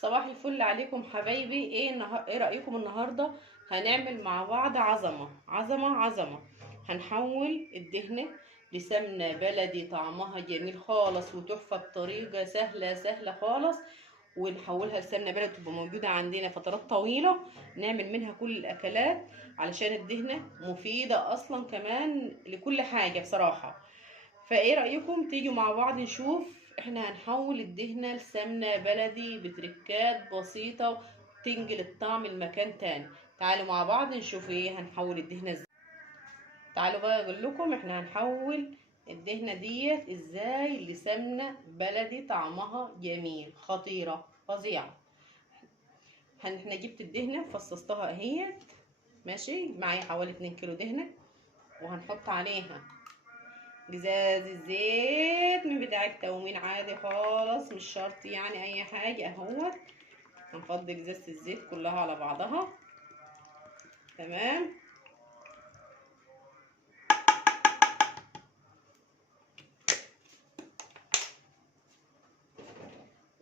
صباح الفل عليكم حبايبي. ايه رأيكم النهارده؟ هنعمل مع بعض عظمة. هنحول الدهنة لسمنة بلدي طعمها جميل خالص وتحفة بطريقة سهلة خالص، ونحولها لسمنة بلدي تبقى موجودة عندنا فترات طويلة، نعمل منها كل الأكلات علشان الدهنة مفيدة أصلا كمان لكل حاجة بصراحة. فايه رأيكم تيجوا مع بعض نشوف احنا هنحول الدهنة لسمنة بلدي بتركات بسيطة تنقل الطعم لمكان تاني. تعالوا مع بعض نشوف ايه هنحول الدهنة ازاي. تعالوا بقى اقول لكم احنا هنحول الدهنة ديت ازاي لسمنة بلدي طعمها جميل خطيرة فظيعة. احنا جبت الدهنة فصصتها اهيت، ماشي معايا حوالي 2 كيلو دهنة، وهنحط عليها جزاز الزيت من بتاع التومين عادي خالص، مش شرط يعني اي حاجه اهوت. هنفضي جزازة الزيت كلها على بعضها، تمام.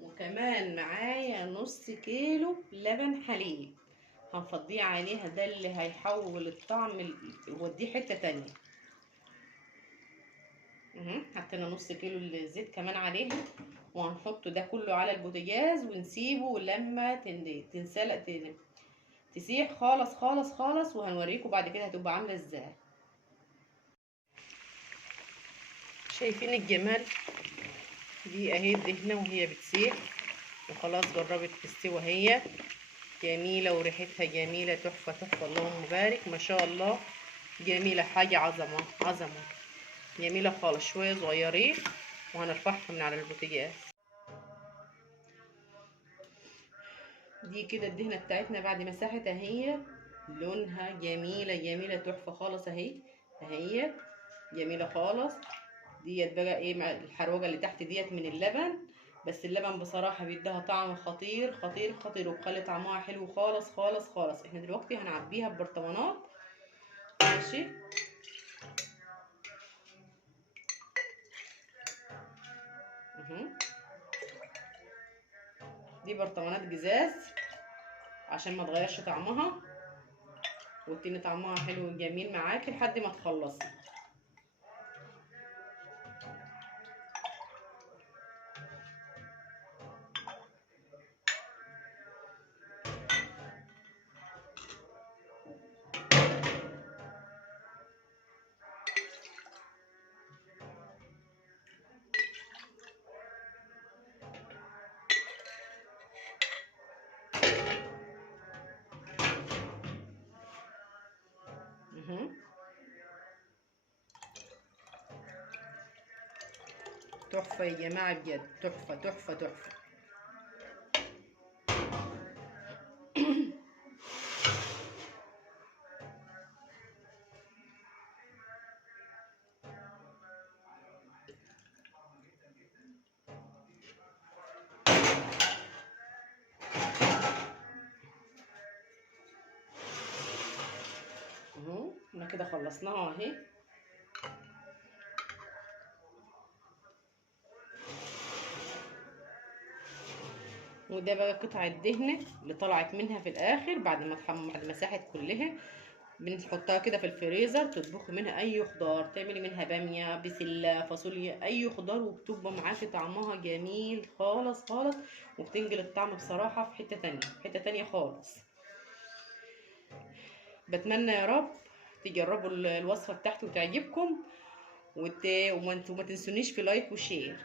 وكمان معايا نص كيلو لبن حليب هنفضيه عليها، ده اللي هيحول الطعم يوديه حته تانية. حطينا نص كيلو الزيت كمان عليها، وهنحط ده كله على البوتاجاز ونسيبه لما تنسلق تسيح خالص، وهنوريكم بعد كده هتبقى عامله ازاي. شايفين الجمال؟ دي اهي الدهنه وهي بتسيح وخلاص جربت تستوي، هي جميله وريحتها جميله تحفه اللهم بارك ما شاء الله، جميله حاجه عظمه جميله خالص. شويه صغيرين وهنرفعها من على البوتاجاز. دي كده الدهنه بتاعتنا بعد ما ساحت اهي، لونها جميله تحفه خالص اهي جميله خالص. ديت بقى ايه مع الحروجه اللي تحت ديت من اللبن، بس اللبن بصراحه بيديها طعم خطير وبخلي طعمها حلو خالص. احنا دلوقتي هنعبيها ببرطمانات، ماشي. دي برطمانات جزاز عشان ما تغيرش طعمها وتديني طعمها حلو وجميل معاكي لحد ما تخلصي. تحفه يا جماعه بجد، تحفه. احنا كده خلصناها اهي. وده بقى قطع الدهنه اللي طلعت منها في الاخر بعد ما ساحت كلها. بنحطها كده في الفريزر، تطبخي منها اي خضار، تعملي منها باميه بسله فاصوليا اي خضار، وبتبقى معاكي طعمها جميل خالص وبتنقل الطعم بصراحه في حته تانية خالص. بتمنى يا رب تجربوا الوصفه بتاعتي وتعجبكم، وما تنسونيش في لايك وشير.